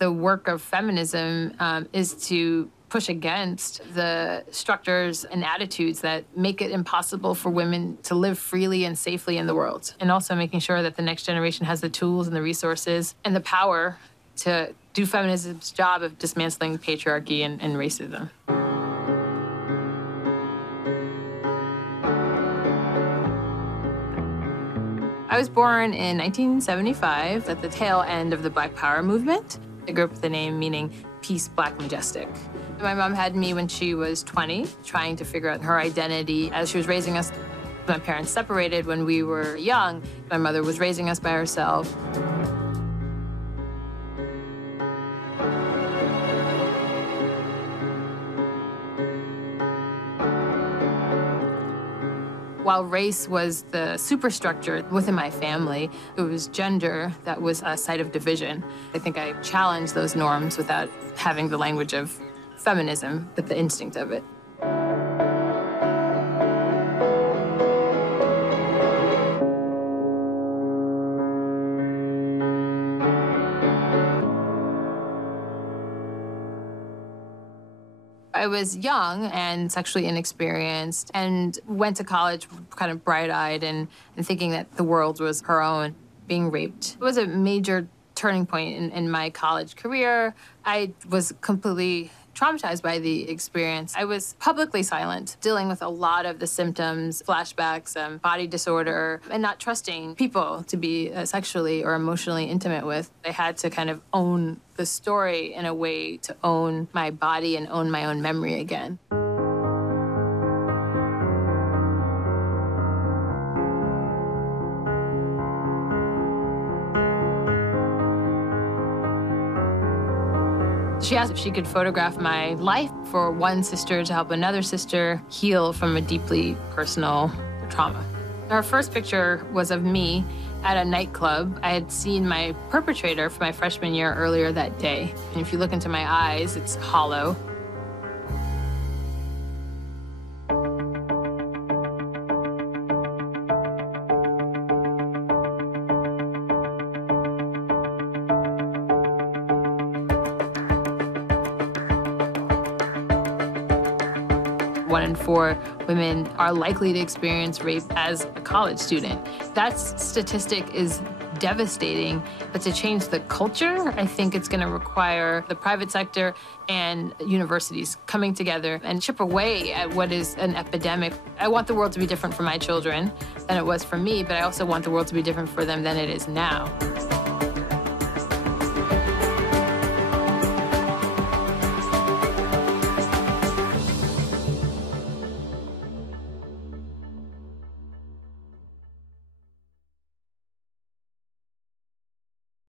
The work of feminism is to push against the structures and attitudes that make it impossible for women to live freely and safely in the world. And also making sure that the next generation has the tools and the resources and the power to do feminism's job of dismantling patriarchy and racism. I was born in 1975 at the tail end of the Black Power movement. I grew up with the name meaning Peace, Black, Majestic. My mom had me when she was 20, trying to figure out her identity as she was raising us. My parents separated when we were young. My mother was raising us by herself. While race was the superstructure within my family, it was gender that was a site of division. I think I challenged those norms without having the language of feminism, but the instinct of it. I was young and sexually inexperienced and went to college kind of bright-eyed and thinking that the world was her own. Being raped was a major turning point in my college career. I was completely traumatized by the experience. I was publicly silent, dealing with a lot of the symptoms, flashbacks, body disorder, and not trusting people to be sexually or emotionally intimate with. I had to kind of own the story in a way to own my body and own my own memory again. She asked if she could photograph my life for one sister to help another sister heal from a deeply personal trauma. Her first picture was of me at a nightclub. I had seen my perpetrator for my freshman year earlier that day. And if you look into my eyes, it's hollow. One in 4 women are likely to experience rape as a college student. That statistic is devastating, but to change the culture, I think it's going to require the private sector and universities coming together and chip away at what is an epidemic. I want the world to be different for my children than it was for me, but I also want the world to be different for them than it is now.